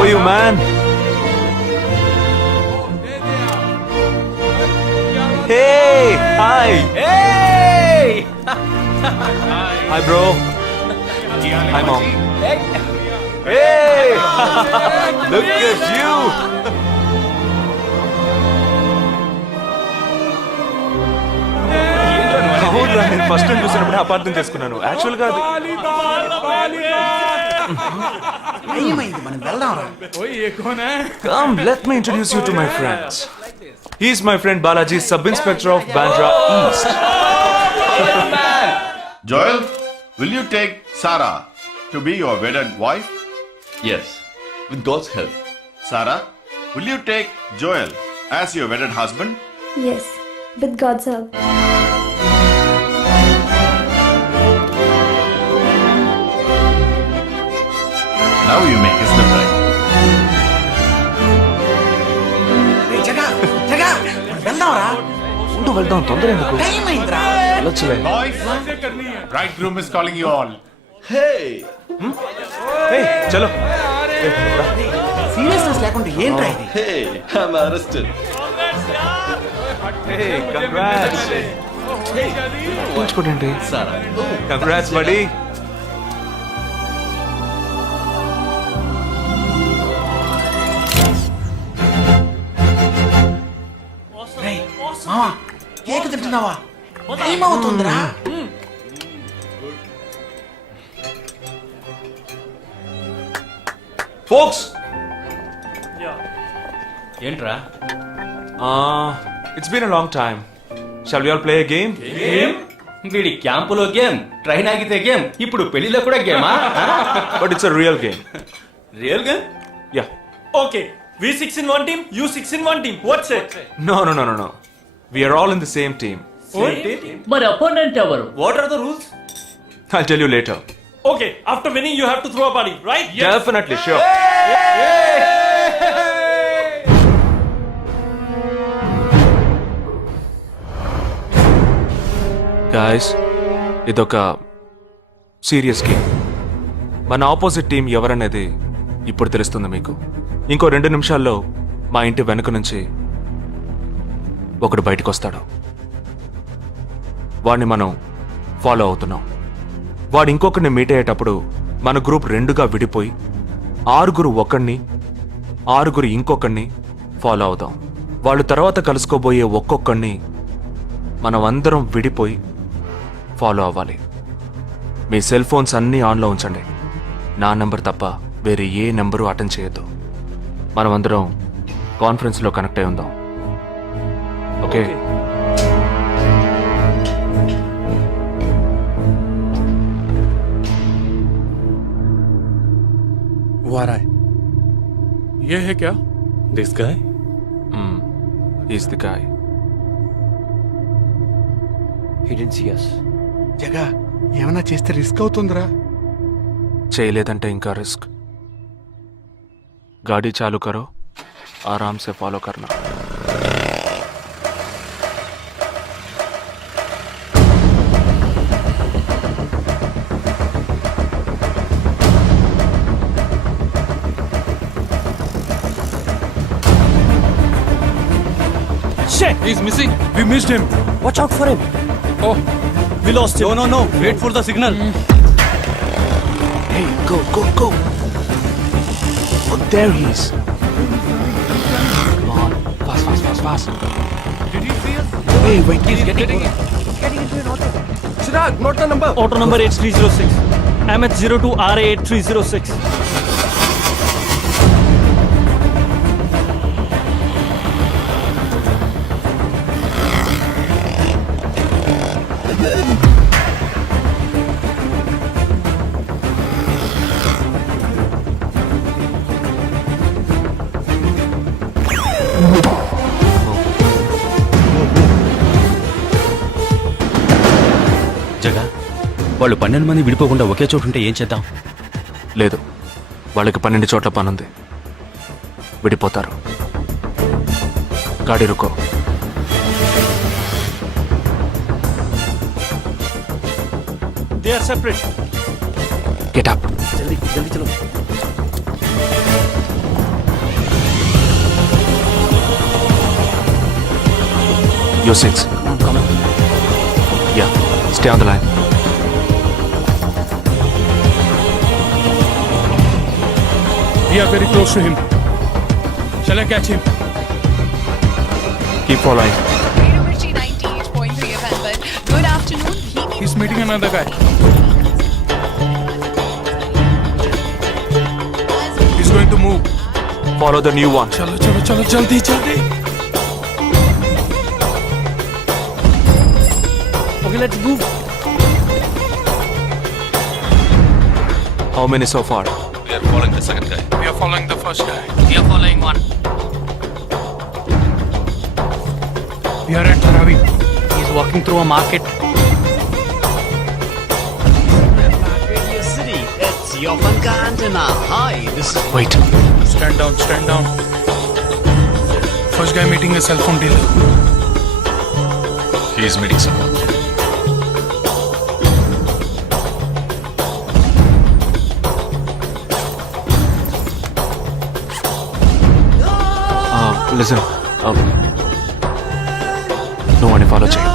are you, man? Hey! Hi! Hey! Hi, bro. Hi, mom. Hey! Look at you! అవునురా, నేను first time చూసినప్పుడు అపార్థం చేసుకున్నాను. Actual గా అది ఏమైంది, మనం వెళ్దాం రా. Come, let me introduce you to my friends. He's my friend Balaji, Sub-Inspector of Bandra East. Joel, will you take Sarah to be your wedded wife? Yes, with God's help. Sarah, will you take Joel as your wedded husband? Yes, with God's help. Now you may kiss them right. రేయ్, జగా జగా, మనం వెళ్దాం రా. ఉండు, వెళ్దాం, తొందర ఎందుకు? Time అయిందిరా. వెళ్ళొచ్చులే. Boys, bridegroom is calling you all. Hey! Hey, చలో. సీరియస్నెస్ లేకుండా ఏంట్రా ఇది? Hey! I'm arrested. Hey, congrats. ఉంచుకోండి. Sarah. Congrats, buddy. రేయ్, మావా, కేక్ తింటున్నావా? టైం అవుతుందిరా. Folks, ఏంట్రా? it's been a long time. Shall we all play a game? వీడి క్యాంపులో గేమ్, ట్రైన్ ఆగితే గేమ్, ఇప్పుడు పెళ్లిలో కూడా గేమా? But it's a real game. Real game? Yeah. Okay, we 6 in one team, you 6 in one team. What's it? No. We are all in the same team. మరి opponent ఎవరు? What are the rules? I'll tell you later. Okay, after winning you have to throw a party, right? Definitely, sure. Guys, ఇదొక serious game. మన opposite team ఎవరనేది ఇప్పుడు తెలుస్తుంది మీకు. ఇంకో 2 నిమిషాల్లో మా ఇంటి వెనుక నుంచి ఒకడు బయటకు వస్తాడు. వాడిని మనం ఫాలో అవుతున్నాం. వాడు ఇంకొకరిని మీట్ అయ్యేటప్పుడు మన గ్రూప్ 2గా విడిపోయి 6 ఒకడిని 6 ఇంకొకరిని ఫాలో అవుదాం. వాళ్ళు తర్వాత కలుసుకోబోయే ఒక్కొక్కడిని మనం అందరం విడిపోయి ఫాలో అవ్వాలి. మీ సెల్ ఫోన్స్ అన్నీ ఆన్లో ఉంచండి. నా నెంబర్ తప్ప వేరే ఏ నెంబరు అటెండ్ చేయొద్దు. మనం అందరం కాన్ఫరెన్స్లో కనెక్ట్ అయి ఉందాం. ఓకే? वो आ रहा है. ये है क्या? This guy? Is the guy. He didn't see us. జగా, ఏమైనా చేస్తే రిస్క్ అవుతుందిరా. చేయలేదంటే ఇంకా రిస్క్. गाड़ी चालू करो, आराम से फॉलो करना. Shit! He's missing. We missed him. Watch out for him. Oh, We lost him. no. Wait for the signal. Hey, go. Oh, there he is. Come on, fast. Did he see us? Hey, wait. He's getting in. Chirag, not the number. Auto number 8306. MH02 RA8306. జగా, వాళ్ళు 12 మంది విడిపోకుండా ఒకే చోటు ఉంటే ఏం చేద్దాం? లేదు, వాళ్ళకి 12 చోట్ల పనుంది. విడిపోతారు. గాడి రుకో. They are separate. Get up. जल्दी चलो. You're 6. Yeah, stay on the line. We are very close to him. Shall I catch him? Keep following. University 98.3 FM, but good afternoon. He's meeting another guy. He's going to move. Follow the new one. चलो चलो चलो जल्दी जल्दी. Okay, let's move. How many so far? We are following the second guy. We are following the first guy. We are following one. We are at Dharavi. He's walking through a market. City. It's your Funka Antenna. Hi, this is Wait. Stand down, stand down. First guy meeting a cell phone dealer. He is meeting someone. Listen. No one follow check.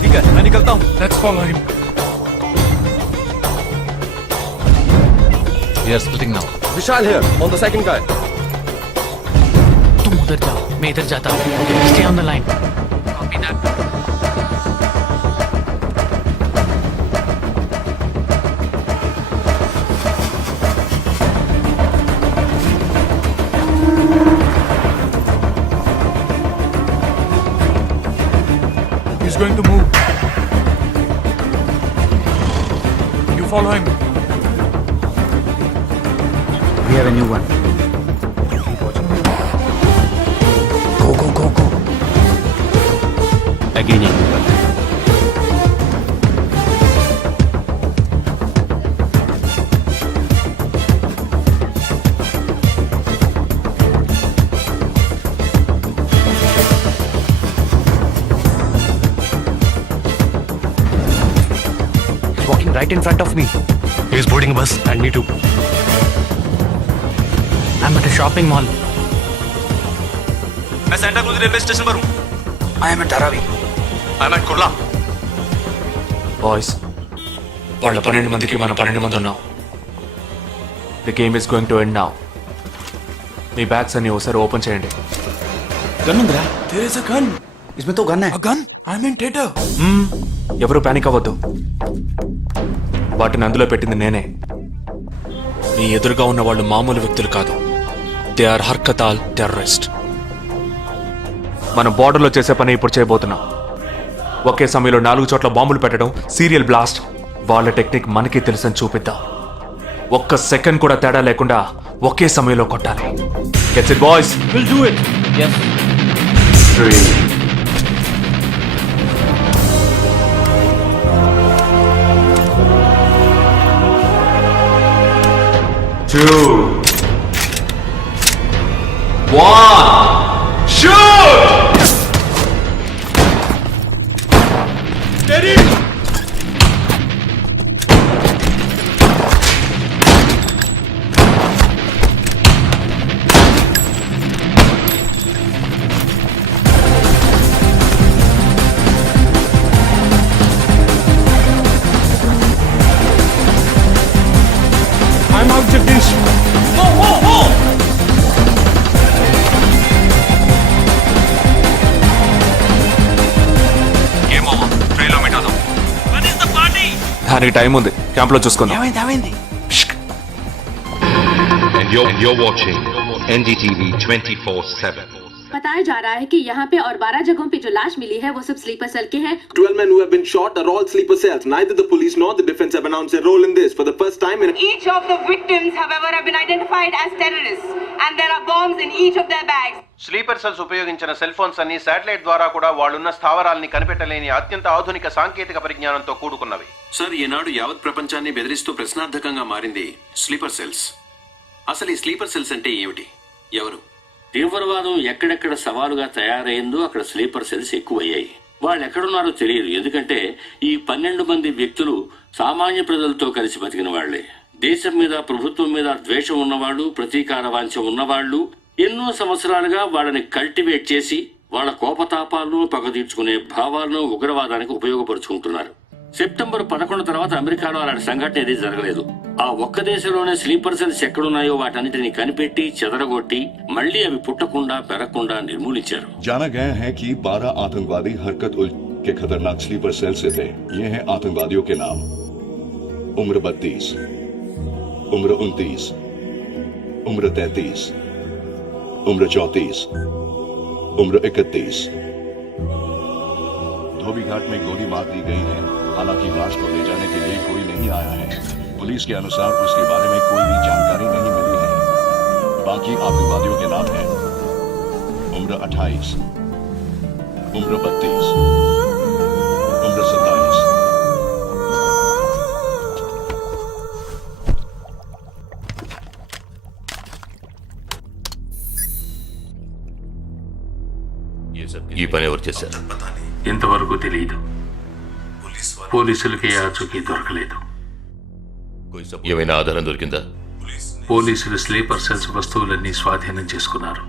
ठीक है मैं निकलता हूँ. Let's follow him. We are splitting now. Vishal here on the second guy. तुम उधर जाओ, मैं इधर जाता हूँ. Stay on the line. Copy that. He's going to move. You follow him. We have a new one. Go. Again, He's walking right in front of me. he is boarding a bus. And me too. I'm at a shopping mall. मैं Santa cruise railway station पर हूँ. I am at Dharavi. I'm at Kurla. Boys వాళ్ళ 12 మందికి మనం 12 మంది ఉన్నాం. The game is going to end now. Me bags అన్ని ఒకసారి ఓపెన్ చేయండి. There is a gun. इसमें तो गन है. A gun? I'm in theater. ఎవరు పానిక్ అవ్వద్దు. వాటిని అందులో పెట్టింది నేనే. మీ ఎదురుగా ఉన్న వాళ్ళు మామూలు వ్యక్తులు కాదు. They are Harkatul terrorist. మనం బార్డర్లో చేసే పని ఇప్పుడు చేయబోతున్నాం. ఒకే సమయంలో 4 చోట్ల బాంబులు పెట్టడం, సీరియల్ బ్లాస్ట్. వాళ్ళ టెక్నిక్ మనకి తెలుసని చూపిద్దాం. ఒక్క సెకండ్ కూడా తేడా లేకుండా ఒకే సమయంలో కొట్టాలి. Gets it boys. We'll do it. Yes. 3 2 1 shoot! Steady. I'm out, Jagdish. Whoa. Game over. ట్రైన్లో మీట్ అవుదాం. When is the party? దానికి టైం ఉంది. క్యాంప్లో చూసుకుందాం. ఏమైంది? And you're watching NDTV 24/7. बताया जा रहा है कि यहाँ पे और 12 जगहों पे जो लाश मिली है वो सब स्लीपर सेल के हैं. 12 men who have been shot are all sleeper cells. Neither the police nor the defense have announced their role in this. For the first time in Each of the victims, however, have been identified as terrorists, and there are bombs in each of their bags. Sleeper cells ఉపయోగించిన cell phones అన్ని satellite ద్వారా కూడా వాళ్ళున్న స్థావరాల్ని కనిపెట్టలేని అత్యంత ఆధునిక సాంకేతిక పరిజ్ఞానంతో కూడుకున్నవి. Sir, ఈనాడు యావత్ ప్రపంచాన్ని బెదిరిస్తూ ప్రశ్నార్థకంగా మారింది స్లీపర్ సెల్స్. అసలు ఈ స్లీపర్ సెల్స్ అంటే ఏమిటి? ఎవరు? తీవ్రవాదం ఎక్కడెక్కడ సవాలుగా తయారైందో అక్కడ స్లీపర్ సెల్స్ ఎక్కువయ్యాయి. వాళ్ళు ఎక్కడున్నారో తెలియదు. ఎందుకంటే ఈ 12 మంది వ్యక్తులు సామాన్య ప్రజలతో కలిసి బతికిన వాళ్లే. దేశం మీద, ప్రభుత్వం మీద ద్వేషం ఉన్నవాళ్ళు, ప్రతీకార వాంఛ ఉన్నవాళ్లు, ఎన్నో సంవత్సరాలుగా వాళ్ళని కల్టివేట్ చేసి వాళ్ళ కోపతాపాలను పగ తీర్చుకునే భావాలను ఉగ్రవాదానికి ఉపయోగపరుచుకుంటున్నారు. సెప్టెంబర్ 11 తర్వాత అమెరికాలో అలాంటి సంఘటన ఏది జరగలేదు. ఆ ఒక్క దేశంలోనే స్లీపర్ సెల్స్ ఎక్కడున్నాయో వాటన్నిటిని కనిపెట్టి చెదరగొట్టి మళ్లీ అవి పుట్టకుండా పెరగకుండా నిర్మూలించారు. जाना गया है कि 12 आतंकवादी हरकत उल के खतरनाक स्लीपर सेल से थे. ये हैं आतंकवादियों के नाम: उम्र 32, उम्र 29, उम्र 33, उम्र 34, उम्र 31. धोबी घाट में गोली मार दी गई है. हालांकि लाश को ले जाने के लिए कोई नहीं आया है. पुलिस के अनुसार उसके बारे में कोई भी जानकारी नहीं मिली है. बाकी आतंकवादियों के नाम हैं: उम्र 28, उम्र 32, उम्र 27. ఈ పని ఎవరు చేశారు? ఇంతవరకు తెలియదు. పోలీసులకి ఆచూకీ దొరకలేదు. ఏమైనా ఆధారం దొరికిందా? పోలీసులు స్లీపర్ సెల్స్ వస్తువులన్నీ స్వాధీనం చేసుకున్నారు.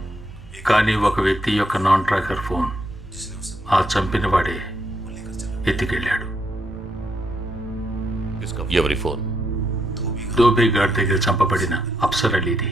కానీ ఒక వ్యక్తి యొక్క నాన్ ట్రాకర్ ఫోన్ ఆ చంపిన వాడే ఎత్తికెళ్ళాడు. ఎవరి ఫోన్? ధోబీ ఘాట్ దగ్గర చంపబడిన Afsar అలీది.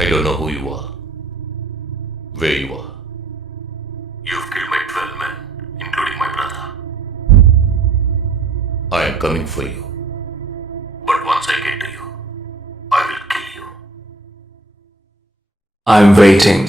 I don't know who you are, where you are. You've killed my 12 men, including my brother. I am coming for you. But once I get to you, I will kill you. I'm waiting.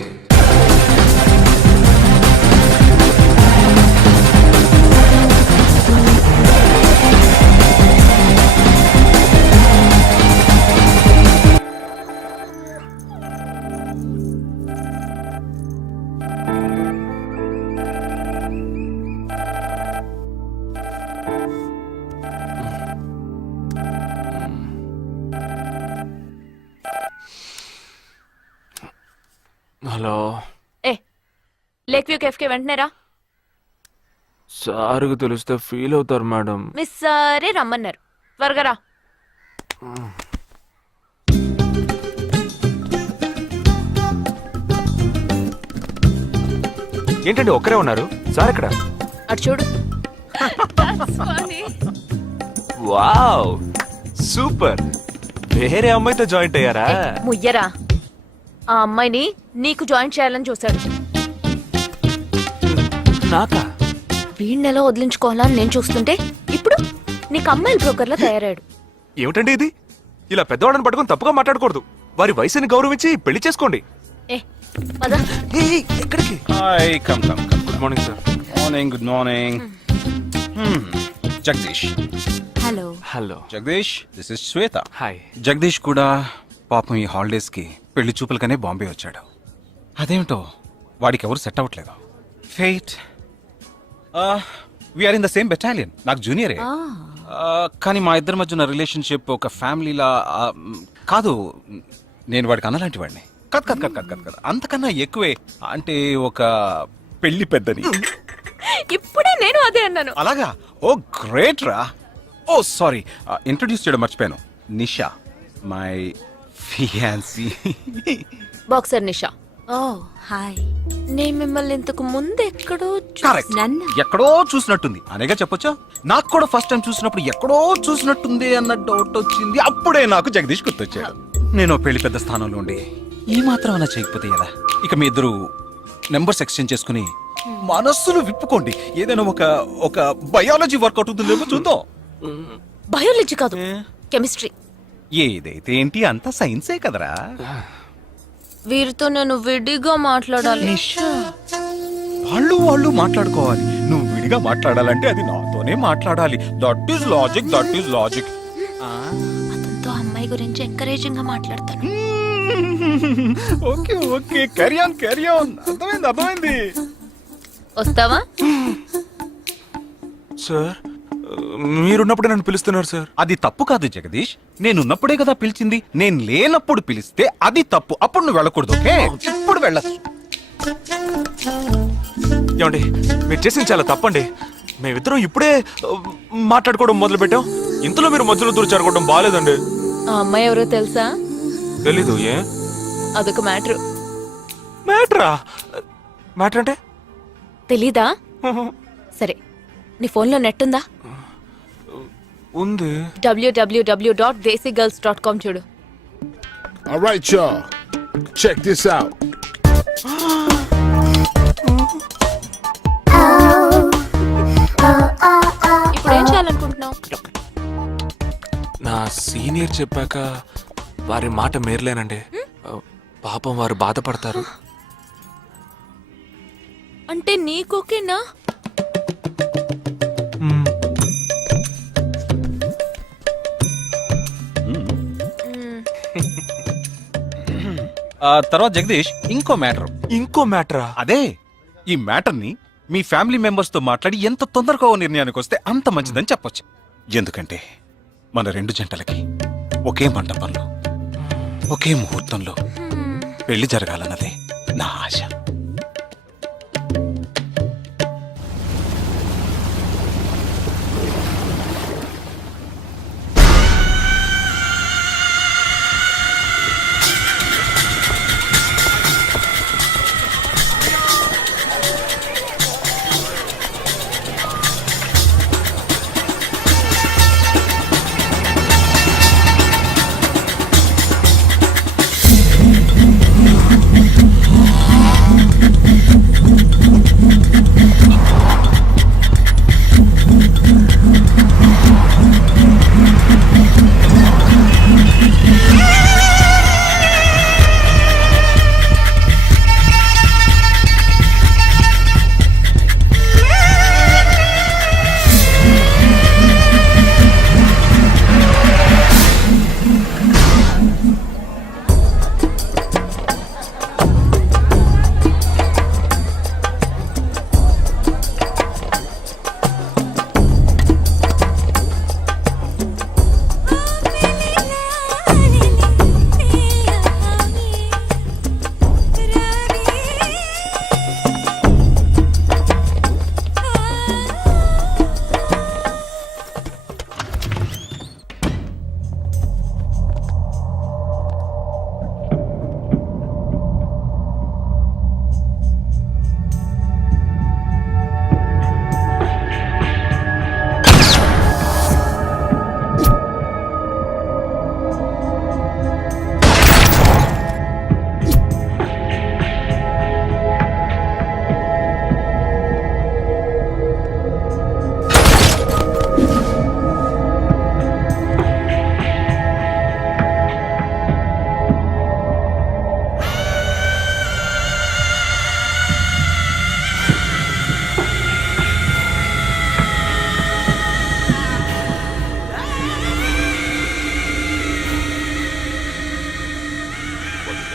Hello. Lake view cafe కి వెంటనే రా. సార్కి తెలిస్తే feel అవుతారు madam. Miss సరే రమ్మన్నారు, త్వరగా రా. ఏంటండి ఒక్కరే ఉన్నారు? సార్ ఇక్కడ. అటు చూడు. Wow, super. వేరే అమ్మాయితో జాయింట్ అయ్యారా? ముయ్యరా, ఆ అమ్మాయిని నీకు జాయిన్ చేయాలని చూశాడు. నాకా? వీణ్ణెలా వదిలించుకోవాలని నేను చూస్తుంటే ఇప్పుడు నీకు అమ్మాయిల బ్రోకర్లా తయారాడు. ఏమిటండి ఇది? ఇలా పెద్దవాళ్ళని పట్టుకొని తప్పుగా మాట్లాడకూడదు. వారి వయసుని గౌరవించి పెళ్లి చేసుకోండి. పద. ఎక్కడికి? Hi, come. Good morning sir. Good morning. Jagdish. Hello. Hello Jagdish, this is Shweta. Hi. Jagadish కూడా పాపం ఈ హాలిడేస్కి పెళ్లి చూపులకనే బాంబే వచ్చాడు. అదేమిటో వాడికి ఎవరు సెట్ అవ్వట్లేదు. Fate. We are in the same battalion. నాకు జూనియరే. కానీ మా ఇద్దరి మధ్య ఉన్న రిలేషన్షిప్ ఒక ఫ్యామిలీలా కాదు. నేను వాడికి అన్నలాంటి వాడిని కాదు. అంతకన్నా ఎక్కువే. అంటే ఒక పెళ్లి పెద్దని. ఇప్పుడే నేను అదే అన్నాను. అలాగా? ఓ గ్రేట్ రా. ఓ సారీ, ఇంట్రొడ్యూస్ చేయడం మర్చిపోయాను. Nisha, my fiancee. Boxer Nisha. Oh hi. నేను మిమ్మల్ని ఇంతకు ముందు ఎక్కడో ఎక్కడో చూసినట్టుంది అనేగా చెప్పొచ్చా? నాకు కూడా ఫస్ట్ టైం చూసినప్పుడు ఎక్కడో చూసినట్టుంది అన్న డౌట్ వచ్చింది. అప్పుడే నాకు జగదీష్ గుర్తొచ్చాడు. నేను పెళ్లి పెద్ద స్థానంలో ఉండి ఈ మాత్రం అలా చేయకపోతే కదా. ఇక మీ ఇద్దరు నెంబర్స్ ఎక్స్చేంజ్ చేసుకుని మనస్సులు విప్పుకోండి. ఏదైనా ఒక బయాలజీ వర్కౌట్ అవుతుందేమో చూద్దాం. బయాలజీ కాదు, కెమిస్ట్రీ. ఏదైతే ఏంటి అంతా సైన్సే కదరా. వీరితో నేను విడిగా మాట్లాడాలి. వాళ్ళు మాట్లాడుకోవాలి. నువ్వు విడిగా మాట్లాడాలంటే అది నాతోనే మాట్లాడాలి. That is logic. అతనితో అమ్మాయి గురించి ఎంకరేజింగ్ గా మాట్లాడతాను. Okay carry on. అర్థమైంది. వస్తావా? సార్ మీరున్నప్పుడే నన్ను పిలుస్తున్నారు సార్. అది తప్పు కాదు జగదీష్. నేనున్నప్పుడే కదా పిలిచింది. నేను లేనప్పుడు పిలిస్తే అది తప్పు. అప్పుడు నువ్వు వెళ్ళకూడదు. ఓకే, ఇప్పుడు వెళ్ళచ్చు. ఏమండి మీరు చేసింది చాలా తప్పండి. మేమిద్దరం ఇప్పుడే మాట్లాడుకోవడం మొదలు పెట్టాం. ఇంతలో మీరు మధ్యలో దూరం బాగాలేదండి. ఆ అమ్మాయి ఎవరో తెలుసా? తెలీదు. ఏ అదొక మ్యాటర్. మ్యాటర్ అంటే తెలీదా? సరే, నీ ఫోన్లో నెట్ ఉందా? ఉంది. www.desigirls.com చూడు. All right, y'all. Check this out. ఇప్పుడు ఏం చేయాలనుకుంటున్నావు? నా సీనియర్ చెప్పాక వారి మాట మేరలేనండి. పాపం వారు బాధపడతారు. అంటే నీకోకేనా? తర్వాత జగదీష్ ఇంకో మ్యాటర్. అదే ఈ మ్యాటర్ ని మీ ఫ్యామిలీ మెంబర్స్ తో మాట్లాడి ఎంత తొందరగా ఓ నిర్ణయానికి వస్తే అంత మంచిదని చెప్పొచ్చు. ఎందుకంటే మన రెండు జంటలకి ఒకే మండపంలో ఒకే ముహూర్తంలో పెళ్లి జరగాలన్నదే నా ఆశ.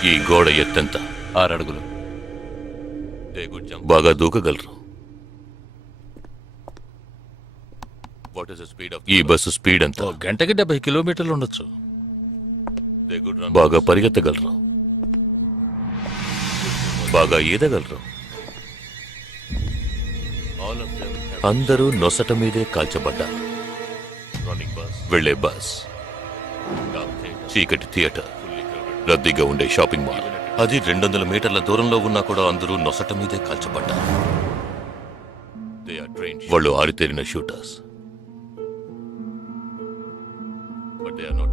ఈ గోడ ఎత్తెంత? 6 అడుగులు. బాగా దూకగలరు. ఈ బస్సు స్పీడ్ ఎంత? గంటకి 70 కిలోమీటర్లు ఉండొచ్చు. బాగా పరిగెత్తగలరు. బాగా ఈదగలరు. అందరూ నొసట మీదే కాల్చబడ్డారు. వెళ్లే బస్, చీకటి థియేటర్, రద్దీగా ఉండే షాపింగ్ మాల్, అది 200 మీటర్ల దూరంలో ఉన్నా కూడా అందరూ నొసట మీదే కాల్చబడ్డారు. వాళ్ళు ఆరితేరిన షూటర్స్.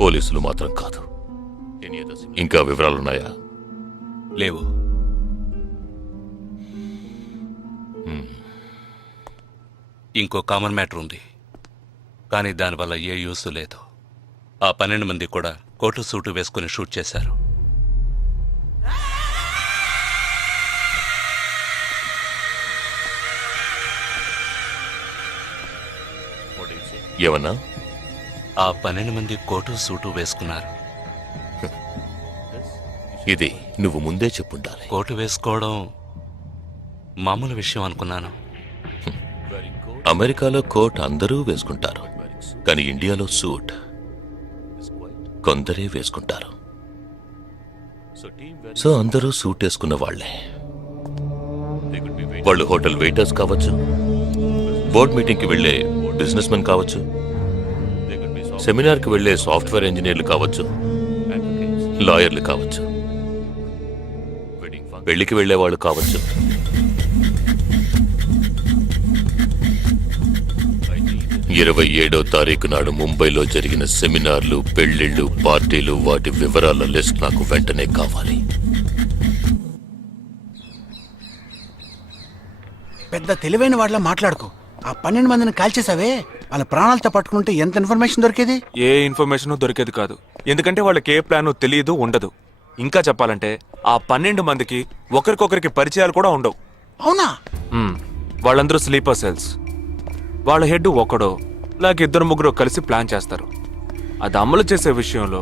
పోలీసులు మాత్రం కాదు. ఇంకా వివరాలున్నాయా? లేవు. ఇంకో కామన్ మ్యాటర్ ఉంది, కానీ దానివల్ల ఏ యూస్ లేదు. ఆ 12 మంది కూడా కోటు సూటు వేసుకుని షూట్ చేశారు. ఏమన్నా? ఆ 12 మంది కోటు సూటు వేసుకున్నారు. ఇది నువ్వు ముందే చెప్పుండాలి. కోటు వేసుకోవడం మామూలు విషయం అనుకున్నాను. అమెరికాలో కోట్ అందరూ వేసుకుంటారు, కానీ ఇండియాలో సూట్ కొందరే వేసుకుంటారు. సో అందరూ సూట్ వేసుకున్న వాళ్లే. వాళ్ళు హోటల్ వెయిటర్స్ కావచ్చు, బోర్డ్ మీటింగ్కి వెళ్లే బిజినెస్ మెన్ కావచ్చు, సెమినార్కి వెళ్లే సాఫ్ట్వేర్ ఇంజనీర్లు కావచ్చు, లాయర్లు కావచ్చు, పెళ్లికి వెళ్లేవాళ్ళు కావచ్చు. 27వ తారీఖు నాడు ముంబైలో జరిగిన సెమినార్లు, పెళ్లిళ్లు, పార్టీలు, వాటి వివరాల లిస్ట్ నాకు వెంటనే కావాలి. పెద్ద తెలివైన వాళ్ళ మాట్లాడుకో. ఆ 12 మందిని కాల్చేసావే, వాళ్ళ ప్రాణాలతో పట్టుకుంటే ఎంత ఇన్ఫర్మేషన్ దొరికేది? ఏ ఇన్ఫర్మేషన్ దొరికేది కాదు, ఎందుకంటే వాళ్ళకి ఏ ప్లాన్ తెలియదు, ఉండదు. ఇంకా చెప్పాలంటే ఆ 12 మందికి ఒకరికొకరికి పరిచయాలు కూడా ఉండవు. అవునా? వాళ్ళందరూ స్లీపర్ సెల్స్. వాళ్ళ హెడ్ ఒకడో లేక 2-3 కలిసి ప్లాన్ చేస్తారు. అది అమలు చేసే విషయంలో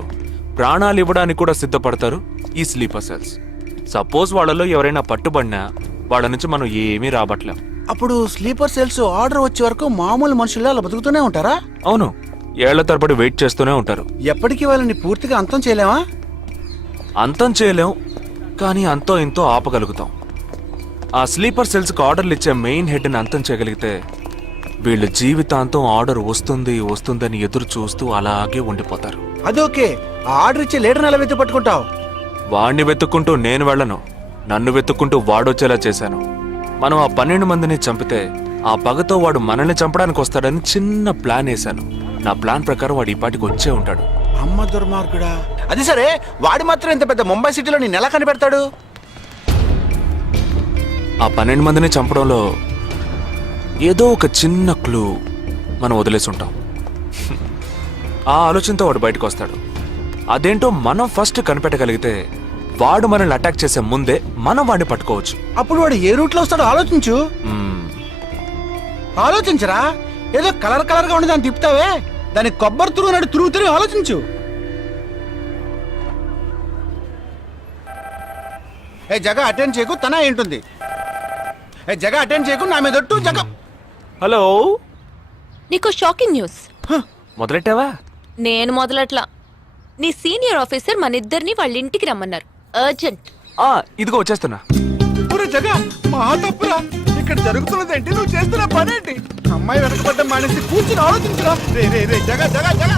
ప్రాణాలు ఇవ్వడానికి కూడా సిద్ధపడతారు ఈ స్లీపర్ సెల్స్. సపోజ్ వాళ్ళలో ఎవరైనా పట్టుబడినా వాళ్ళ నుంచి మనం ఏమీ రాబట్టలేం. అప్పుడు స్లీపర్ సెల్స్ ఆర్డర్ వచ్చే వరకు మామూలు మనుషుల్లో అలా బతుకుతూనే ఉంటారా? అవును, ఏళ్ల తరబడి వెయిట్ చేస్తూనే ఉంటారు. ఎప్పటికీ వాళ్ళని పూర్తిగా అంతం చేయలేమా? అంతం చేయలేం, కానీ అంతో ఇంతో ఆపగలుగుతాం. ఆ స్లీపర్ సెల్స్కి ఆర్డర్లు ఇచ్చే మెయిన్ హెడ్ని అంతం చేయగలిగితే వీళ్ళు జీవితాంతం ఆర్డర్ వస్తుందని ఎదురు చూస్తూ అలాగే ఉండిపోతారు. అదోకే, ఆ ఆర్డర్ ఇచ్చే లీడర్ని ఎలా వెతు పట్టుకుంటావు? వాడిని వెతుక్కుంటూ నేను వెళ్ళను, నన్ను వెతుక్కుంటూ వాడొచ్చేలా చేశాను. మనం ఆ 12 మందిని చంపితే ఆ పగతో వాడు మనల్ని చంపడానికి వస్తాడని చిన్న ప్లాన్ వేశాను. నా ప్లాన్ ప్రకారం వాడు ఈ పాటికి వచ్చే ఉంటాడు. అమ్మ దుర్మార్గుడా! అది సరే, వాడు మాత్రం ఇంత పెద్ద ముంబై సిటీలో నేను ఎలా కనిపెడతాడు? ఆ 12 మందిని చంపడంలో ఏదో ఒక చిన్న క్లూ మనం వదిలేసి ఉంటాం. ఆ ఆలోచనతో వాడు బయటకు వస్తాడు. అదేంటో మనం ఫస్ట్ కనిపెట్టగలిగితే వాడు మనల్ని అటాక్ చేసే ముందే మనం వాడిని పట్టుకోవచ్చు. అప్పుడు వాడు ఏ రూట్లో వస్తాడో ఆలోచించు. ఆలోచించరా? ఏదో కలర్ గా ఉండి దాన్ని తిప్పుతావే, దాన్ని కొబ్బరి తిరుగుతూనే ఆలోచించు. ఏ జగ అటెండ్ చేయకు, తన ఏంటుంది? ఏ జగ అటెండ్ చేయకు, నా మీద ఒట్టు. జగ హలో, నీకు షాకింగ్ న్యూస్. మొదలెట్టావా? నేను మొదలట్లా. నీ సీనియర్ ఆఫీసర్ మన ఇద్దరిని వాళ్ళ ఇంటికి రమ్మన్నారు, అర్జెంట్. ఇదిగో వచ్చేస్తున్నా. జగ మా తప్పురా, ఇక్కడ జరుగుతున్నదేంటి, నువ్వు చేస్తున్న పనేంటి? అమ్మాయి వెనకబడ్డ మానేసి కూర్చుని ఆలోచించరా. రే రే రే జగ జగ జగ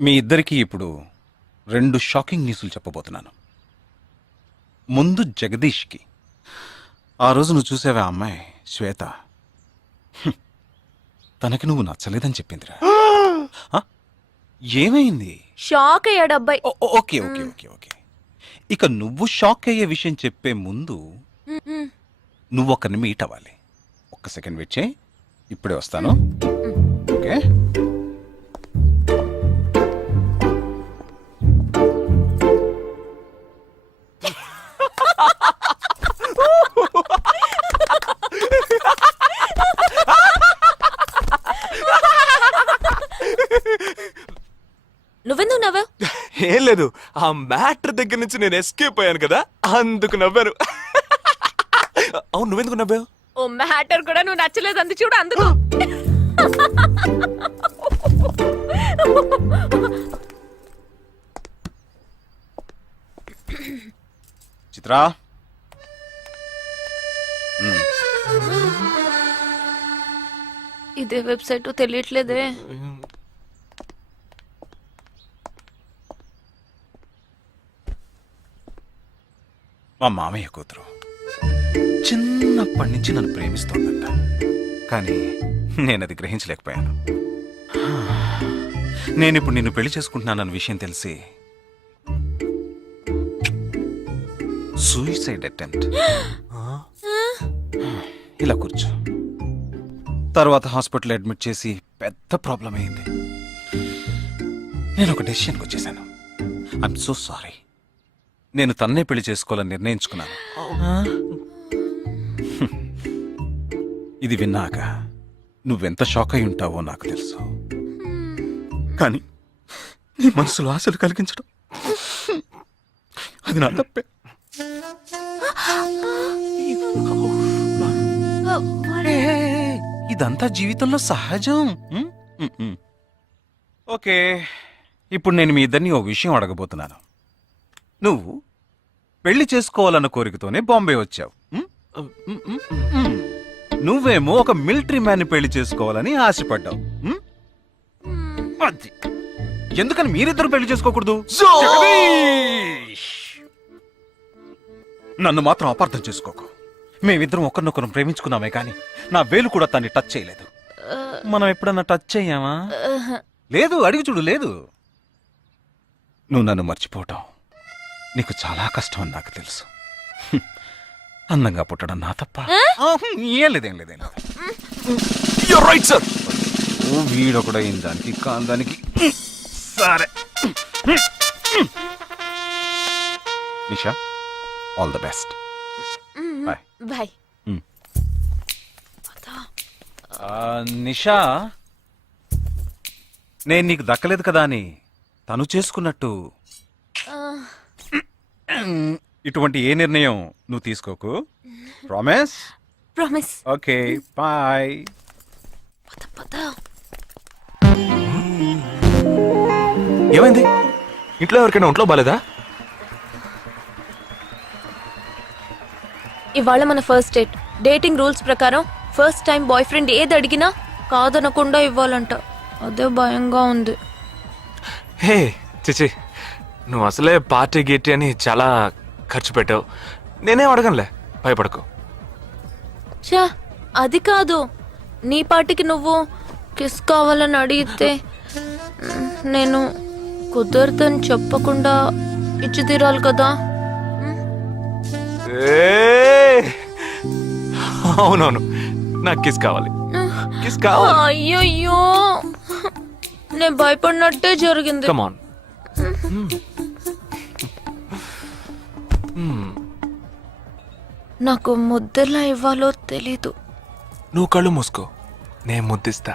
మీ ఇద్దరికి ఇప్పుడు 2 షాకింగ్ న్యూస్లు చెప్పబోతున్నాను. ముందు జగదీష్కి. ఆ రోజు నువ్వు చూసావా అమ్మాయి శ్వేత, తనకి నువ్వు నచ్చలేదని చెప్పిందిరా. ఏమైంది? షాక్ అయ్యాడు అబ్బాయి. Okay okay okay okay. ఇక నువ్వు షాక్ అయ్యే విషయం చెప్పే ముందు నువ్వు ఒకరిని మీట్ అవ్వాలి. ఒక్క సెకండ్ వెయిట్ చేయి, ఇప్పుడే వస్తాను. ఓకే. నువ్వెందుకు నవ్వావు? ఏం లేదు, ఆ మ్యాటర్ దగ్గర నుంచి నేను ఎస్కేప్ అయ్యాను కదా, అందుకు నవ్వాను. అవును, నువ్వెందుకు నవ్వావు? ఓ మ్యాటర్ కూడా నువ్వు నచ్చలేదు అంది చూడు, అందుకు. చిత్రా, ఇదే వెబ్సైట్ తెలియట్లేదే. మా మామయ్య కూతురు చిన్నప్పటి నుంచి నన్ను ప్రేమిస్తోందంట. కానీ నేను అది గ్రహించలేకపోయాను. నేనిప్పుడు నిన్ను పెళ్లి చేసుకుంటున్నానన్న విషయం తెలిసి సూసైడ్ అటెంప్ట్. ఇలా కూర్చో. తర్వాత హాస్పిటల్ అడ్మిట్ చేసి పెద్ద ప్రాబ్లం అయింది. నేను ఒక డెసిషన్కి వచ్చేసాను. I'm so sorry. నేను తన్నే పెళ్లి చేసుకోవాలని నిర్ణయించుకున్నాను. ఇది విన్నాక నువ్వెంత షాక్ అయి ఉంటావో నాకు తెలుసు. కానీ నీ మనసులో ఆశలు కలిగించడం అది నా తప్పే. ఇదంతా జీవితంలో సహజం. ఓకే, ఇప్పుడు నేను మీ ఇద్దరిని ఓ విషయం అడగబోతున్నాను. నువ్వు పెళ్లి చేసుకోవాలన్న కోరికతోనే బాంబే వచ్చావు. నువ్వేమో ఒక మిలిటరీ మ్యాన్ పెళ్లి చేసుకోవాలని ఆశపడ్డావు. అది ఎందుకని మీరిద్దరు పెళ్లి చేసుకోకూడదు? జగదీష్! నన్ను మాత్రం అపార్థం చేసుకోకు. మేమిద్దరం ఒకరినొకరు ప్రేమించుకున్నామే కానీ నా వేలు కూడా తన్ని టచ్ చేయలేదు. మనం ఎప్పుడన్నా టచ్ చెయ్యామా? లేదు. అడిగి చూడు. లేదు. నువ్వు నన్ను మర్చిపోవటం నీకు చాలా కష్టం అని నాకు తెలుసు. అందంగా పుట్టడం నా తప్ప. ఏం లేదు. Right sir. వీడొకడు అయిన దానికి కాందానికి. సరే Nisha, all the best. Bye. Bye. Nisha, నేను నీకు దక్కలేదు కదా అని తను చేసుకున్నట్టు ఇటువంటి ఏ నిర్ణయం నువ్వు తీసుకోకు. ప్రామిస్? ప్రామిస్. Okay, bye. ఏమైంది? ఇంట్లో ఎవరికైనా ఒంట్లో బాలేదా? ఇవాళ మన ఫస్ట్ డేట్. డేటింగ్ రూల్స్ ప్రకారం ఫస్ట్ టైం బాయ్ ఫ్రెండ్ ఏది అడిగినా కాదనకుండా ఇవ్వాలంట. అదే భయంగా ఉంది. హే చిచి, నువ్వు అసలే పార్టీ గీటీ అని చాలా ఖర్చు పెట్టావు. నేనేం అడగనులే, భయపడకు. చా, అది కాదు. నీ పార్టీకి నువ్వు కిస్ కావాలని అడిగితే నేను కుదరదని చెప్పకుండా ఇచ్చి తీరాలి కదా. అవునవును, నాకు కిస్ కావాలి. కిస్ కావాలి. అయ్యయ్యో, నేను భయపడినట్టే జరిగింది. Come on. నాకు ముద్దెలా ఇవ్వాలో తెలీదు. నువ్వు కళ్ళు మూసుకో, నేను ముద్దిస్తా.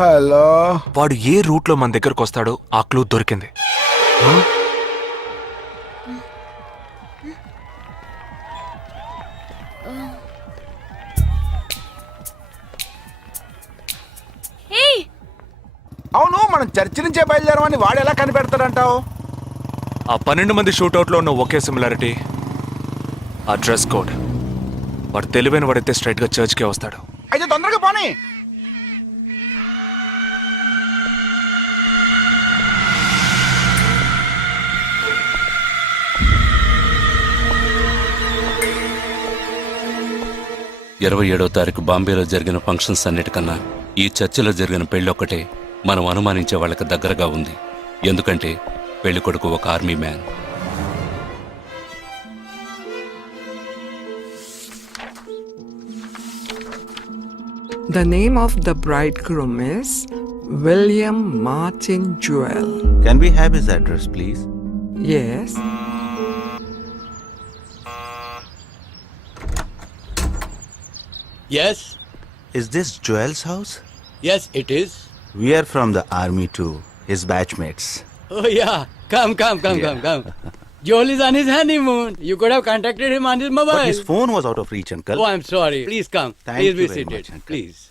హలో. వాడు ఏ రూట్ లో మన దగ్గరకు వస్తాడో ఆ క్లూ దొరికింది. అవును, మనం చర్చి నుంచే బయలుదేరమని వాడు ఎలా కనిపెడతాడంటావు? ఆ 12 మంది షూట్అవుట్ లో ఉన్న ఒకే సిమిలారిటీ ఆ డ్రెస్ కోడ్. వాడు తెలివైన వాడైతే స్ట్రైట్ గా చర్చ్ కే వస్తాడు. అయితే తొందరగా పోనీ. ఇరవై 27వ తారీఖు బాంబేలో జరిగిన ఫంక్షన్స్ అన్నిటికన్నా ఈ చర్చిలో జరిగిన పెళ్లి ఒక్కటే మనం అనుమానించే వాళ్ళకి దగ్గరగా ఉంది. ఎందుకంటే పెళ్లి కొడుకు ఒక army man. The name of the bridegroom is William Martin Jewell. Can we have his address, please? Yes. Yes. Is this Joel's house? Yes, it is. We are from the army too, his batchmates. Oh yeah. Come. Joel is on his honeymoon. You could have contacted him on his mobile. But his phone was out of reach, uncle. Oh, I'm sorry. Please come. Thank Please you be very seated. much, uncle. Please.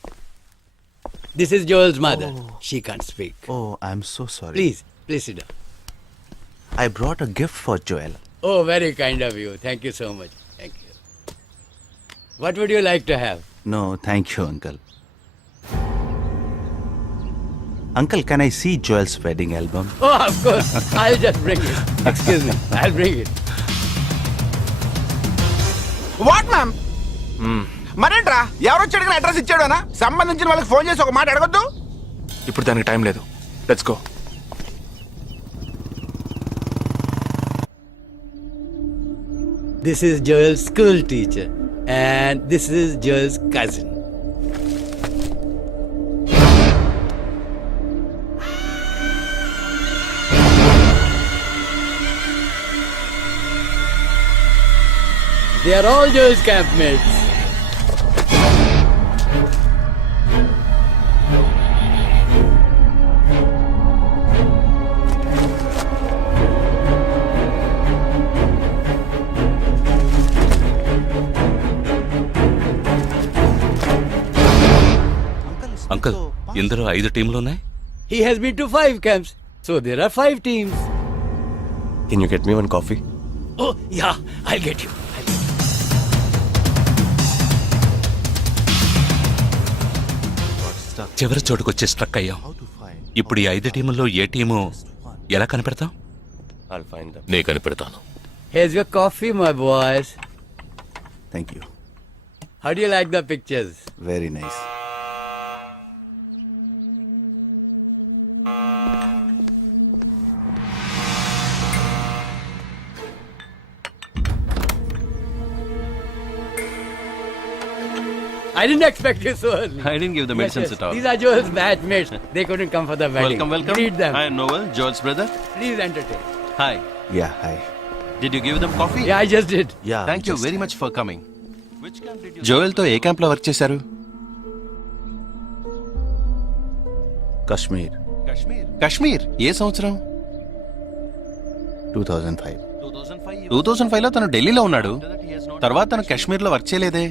This is Joel's mother. She can't speak. Oh, I'm so sorry. Please sit down. I brought a gift for Joel. Oh, very kind of you. Thank you so much. Thank you. What would you like to have? No, thank you, uncle. Uncle, can I see Joel's wedding album? Oh, of course. I'll just bring it. Excuse me. I'll bring it. What ma'am మరేంట్రా ఎవరు వచ్చి అడిగిన address ఇచ్చాడనా సంబంధించిన వాళ్ళకి phone చేసి ఒక మాట అడగొద్దు. ఇప్పుడు దానికి టైం లేదు. Let's go. This is Joel's school teacher. And this is Joel's cousin. They are all Joel's campmates. Uncle ఇందులో 5 టీంలు ఉన్నాయి. He has been to 5 camps. So there are 5 teams. Can you get me one coffee? Oh, yeah, I'll get you. చివరి చోటుకొచ్చి struck అయ్యాం. ఇప్పుడు ఈ 5 టీముల్లో ఏ team ఎలా కనిపెడతాం? నేను కనిపెడతాను. Here's your coffee, my boys. Thank you. How do you like the pictures? Very nice. I didn't expect you so early. I didn't give the medicines at all. These are Joel's batchmates. They couldn't come for the wedding. Welcome. Greet them. Hi, Noel, Joel's brother. Please entertain. Hi. Yeah, hi. Did you give them coffee? Yeah, I just did. Yeah. Thank you very much for coming. Joel తో ఏ camp లో work చేశారు? Kashmir. Kashmir. ఏ సంవత్సరం? 2005. 2005 లో తను ఢిల్లీలో ఉన్నాడు. తర్వాత తను కాశ్మీర్ లో వర్క్ చేయలేదే.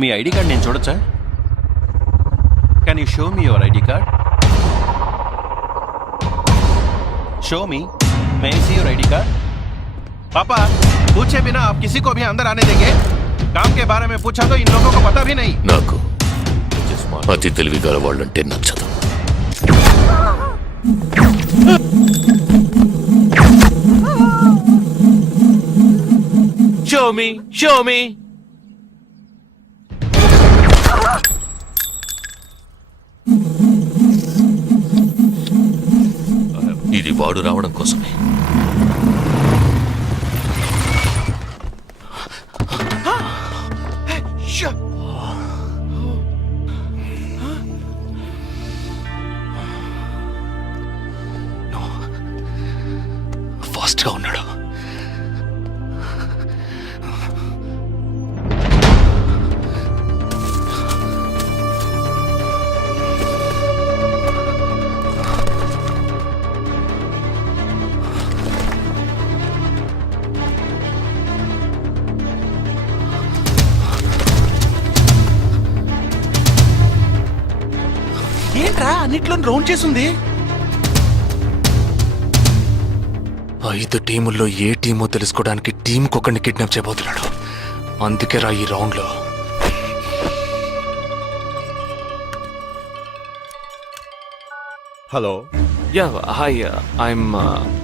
మీ ఐడి కార్డ్ నేను చూడొచ్చా? Can you show me your ID card? Show me. May I see your ID card? पापा पूछे बिना आप किसी को भी अंदर आने देंगे? काम के बारे में पूछा तो इन लोगों को पता भी नहीं. నాకు అతి తెలివి గల వాళ్ళంటే నచ్చదు. Show me. ఇది వాడు రావడం కోసమే. ఫాస్ట్ గా ఉన్నాడు. ఏంట్రా అన్నిట్లో రౌండ్ చేసింది? 5 టీముల్లో ఏ టీమో తెలుసుకోవడానికి టీంకొకరిని కిడ్నాప్ చేయబోతున్నాడు. అందుకే రా ఈ రౌండ్ లో. Hello. Yeah hi, I'm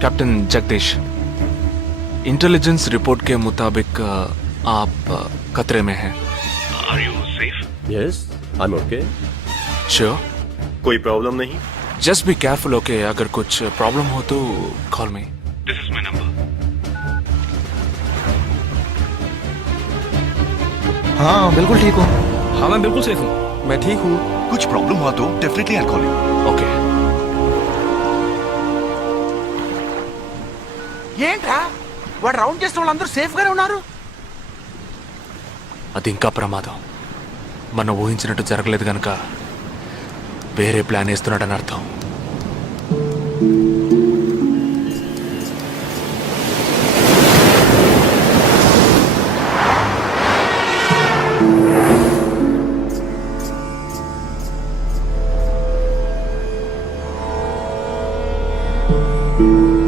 captain Jagdish. Intelligence report के मुताबिक आप खतरे में हैं. Are you safe? yes, I'm okay. Sure? कोई प्रॉब्लम नहीं. Just be careful, okay? अगर कुछ प्रॉब्लम हो तो call me. This is my number. हाँ बिल्कुल ठीक हूँ. हाँ मैं बिल्कुल सेफ हूँ. मैं ठीक हूँ. कुछ प्रॉब्लम हुआ तो definitely I call you. Okay. ఏంట్రా వాడు రౌండ్ చేసిన వాళ్ళందరూ సేఫ్ గానే ఉన్నారు? అది ఇంకా ప్రమాదం. మనం ఊహించినట్టు జరగలేదు కనుక వేరే ప్లాన్ వేస్తున్నాడని అర్థం. Bye.